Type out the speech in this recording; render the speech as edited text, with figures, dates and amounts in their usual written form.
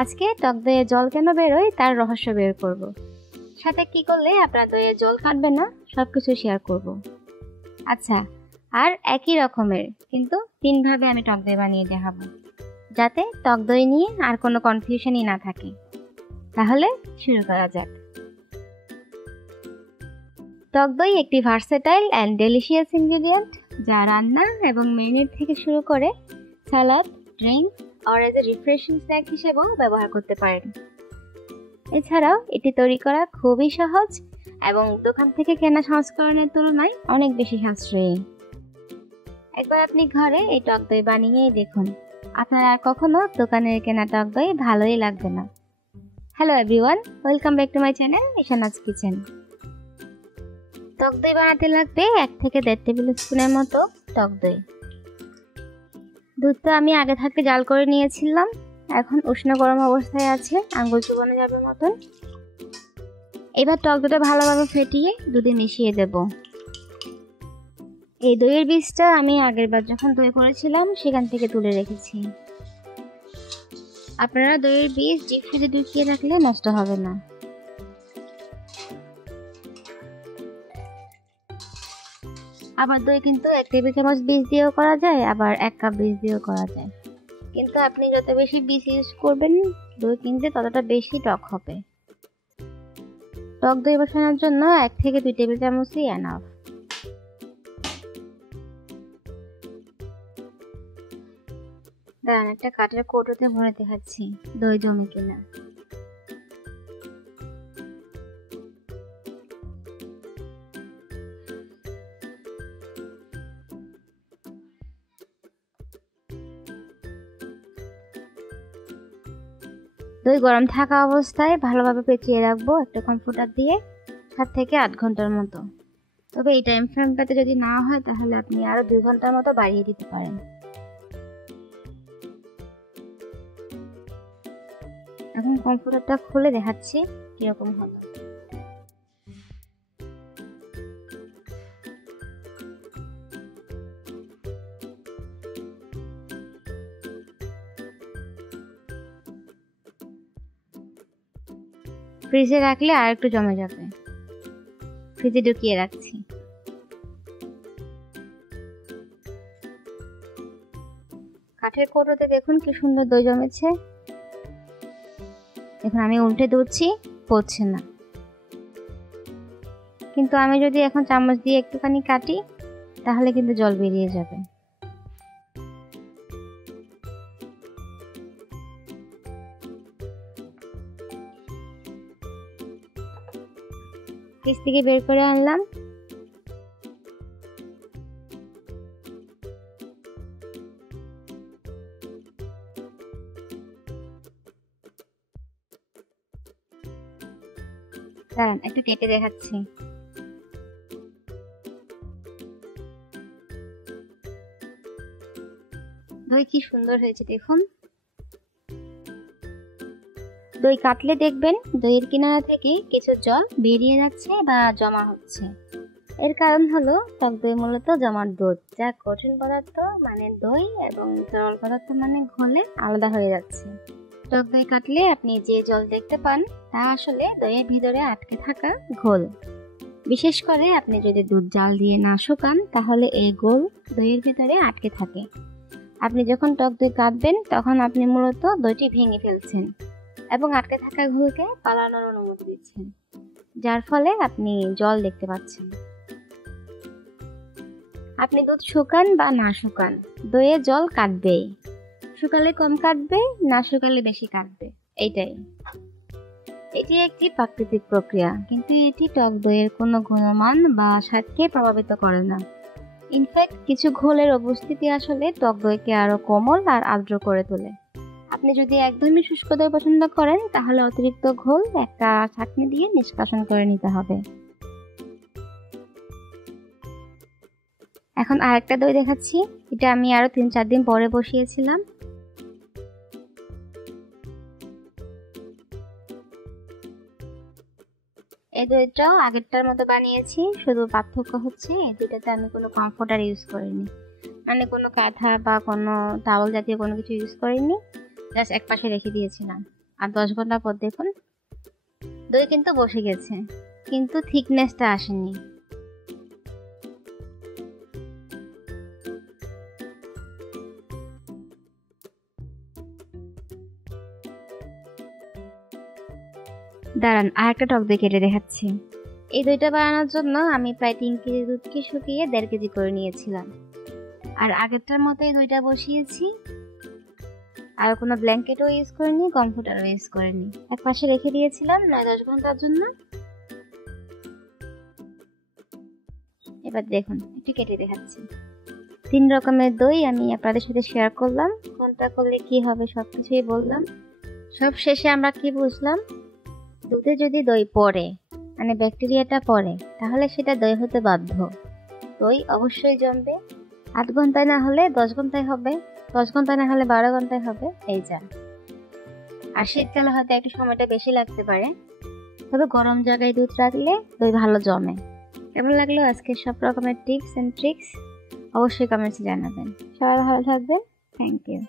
আজকে টক দইয়ে জল কেন বেরোয় তার রহস্য বের করব। সাথে কি করলে আপনার দইয়ে জল কাটবে না সবকিছু শেয়ার করব। আচ্ছা, আর একই রকমের কিন্তু 3 ভাবে আমি টক দই বানিয়ে দেখাবো, যাতে টক দই নিয়ে আর কোনো কনফিউশনই না থাকে। তাহলে শুরু করা যাক। টক দই একটি ভার্সেটাইল অ্যান্ড ডেলিশিয়াস ইনগ্রেডিয়েন্ট, যা রান্না এবং মেরিনেড থেকে শুরু করে স্যালাড, ড্রিঙ্ক আর এজ এ রিফ্রেশিং স্ন্যাক হিসেবেও ব্যবহার করতে পারেন। এছাড়াও এটি তৈরি করা খুবই সহজ এবং দোকান থেকে কেনা সংস্করণের তুলনায় অনেক বেশি সাশ্রয়ী। একবার আপনি ঘরে এই টক দই বানিয়েই দেখুন, আপনার আর কখনো দোকানের কেনা টক দই ভালোই লাগবে না। Hello everyone, welcome back to my channel Ishana's kitchen. টক দই বানাতে লাগবে 1 থেকে 1.5 টেবিল স্পুনের মতো টক দই। দুধটা আমি আগে থাকতে জাল করে নিয়েছিলাম, এখন উষ্ণ গরম অবস্থায় আছে, আঙ্গুল চুবানো যাবে মতন। এবার টক দইটা ভালোভাবে ফেটিয়ে দুধে মিশিয়ে দেব। এই দইয়ের বীজটা আমি আগের বার যখন দই করেছিলাম সেখান থেকে তুলে রেখেছি। আপনারা দইয়ের বীজ ডিপ ফ্রিজে ঢুকিয়ে রাখলে নষ্ট হবে না। আবার দই কিন্তু 1 টেবিল চামচ বীজ দিয়েও করা যায়, আবার 1 কাপ বীজ দিয়েও করা যায়। কিন্তু আপনি যত বেশি বীজ ইউজ করবেন দই কিনতে ততটা বেশি টক হবে। টক দই বসানোর জন্য 1 থেকে 2 টেবিল চামচই এনাফ। দাঁড়ান, একটা কাঠের কৌটোতে ভরে দেখাচ্ছি দই জমে কিনা। দই গরম থাকা অবস্থায় ভালোভাবে পেঁচিয়ে রাখবো একটা কম্পিউটার দিয়ে 7 থেকে 8 ঘন্টার মতো। তবে এই টাইম ফ্রেমটাতে যদি না হয় তাহলে আপনি আরো 2 ঘন্টার মতো বাড়িয়ে দিতে পারেন। এখন কম্পিউটারটা খুলে দেখাচ্ছি কিরকম হলো। ফ্রিজে রাখলে আর একটু জমে যাবে, ফ্রিজে ঢুকিয়ে রাখছি। কাঠের কৌটোতে দেখুন কি সুন্দর দই জমেছে। এখন আমি উল্টে দিচ্ছি, পড়ছে না। কিন্তু আমি যদি এখন চামচ দিয়ে একটুখানি কাটি তাহলে কিন্তু জল বেরিয়ে যাবে। ফ্রিজ থেকে বের করে আনলাম। দাঁড়ান, একটু কেটে দেখাচ্ছি। দই কি সুন্দর হয়েছে দেখুন। দই কাটলে দেখবেন দইয়ের কিনারা থেকে কিছু জল বেরিয়ে যাচ্ছে বা জমা হচ্ছে। এর কারণ হলো টক দই মূলত জমাট দুধ, যা কঠিন পদার্থ মানে দই এবং তরল পদার্থ মানে ঘোলে আলাদা হয়ে যাচ্ছে। টক দই কাটলে আপনি যে জল দেখতে পান তা আসলে দইয়ের ভিতরে আটকে থাকা ঘোল। বিশেষ করে আপনি যদি দুধ জাল দিয়ে না শুকান তাহলে এই ঘোল দইয়ের ভিতরে আটকে থাকে। আপনি যখন টক দই কাটবেন তখন আপনি মূলত দইটি ভেঙে ফেলছেন এবং আটকে থাকা ঘোলকে পালানোর অনুমতি দিচ্ছেন, যার ফলে আপনি জল দেখতে পাচ্ছেন। আপনি দুধ শুকান বা না শুকান দইয়ে জল কাটবেই। শুকালে কম কাটবে, না শুকালে বেশি কাটবে, এইটাই। এটি একটি প্রাকৃতিক প্রক্রিয়া, কিন্তু এটি টক দইয়ের কোনো গুণমান বা স্বাদকে প্রভাবিত করে না। ইনফ্যাক্ট কিছু ঘোলের উপস্থিতি আসলে টক দইকে আরো কোমল আর আর্দ্র করে তোলে। আপনি যদি একদমই শুষ্ক দই পছন্দ করেন তাহলে অতিরিক্ত ঘোল একটা ছাঁকনি দিয়ে নিষ্কাশন করে নিতে হবে। এখন আরেকটা দই দেখাচ্ছি। এটা আমি আরো 3-4 দিন পরে বসিয়েছিলাম। এই দইটাও আগেরটার মতো বানিয়েছি, শুধু পার্থক্য হচ্ছে এই দুইটাতে আমি কোনো কমফোর্টার ইউজ করিনি, মানে কোনো কাঁথা বা কোনো টাওয়াল জাতীয় কোনো কিছু ইউজ করিনি, জাস্ট এক পাশে রেখে দিয়েছিলাম। আর 10 ঘন্টা পর দেখুন দই কিন্তু বসে গেছে, কিন্তু থিকনেসটা আসেনি। দাঁড়ান, আর একটা টক দই কেটে দেখাচ্ছি। এই দইটা বানানোর জন্য আমি প্রায় 3 কেজি দুধকে শুকিয়ে 1.5 কেজি করে নিয়েছিলাম। আর আগেরটার মতো এই দইটা বসিয়েছি, আর কোনো ব্ল্যাঙ্কেটও ইউজ করিনি, কমফোর্টারও ইউজ করিনি। এক পাশে রেখে দিয়েছিলাম 9-10 ঘন্টার জন্য। এবার দেখুন একটু কেটে দেখাচ্ছি। 3 রকমের দই আমি আপনাদের সাথে শেয়ার করলাম, কোনটা করলে কি হবে সবকিছুই বললাম। সব শেষে আমরা কি বুঝলাম, দুধে যদি দই পড়ে মানে ব্যাকটেরিয়াটা পড়ে, তাহলে সেটা দই হতে বাধ্য। দই অবশ্যই জমবে, 8 ঘন্টায় না হলে 10 ঘন্টায় হবে, 10 ঘন্টায় না হলে 12 ঘন্টায় হবে, এই যা। আর শীতকালে হয়তো একটু সময়টা বেশি লাগতে পারে, তবে গরম জায়গায় দুধ রাখলে দই ভালো জমে। কেমন লাগলো আজকের সব রকমের টিপস এন্ড ট্রিক্স? অবশ্যই কমেন্টসে জানাবেন। সবাই ভালো থাকবেন। Thank you.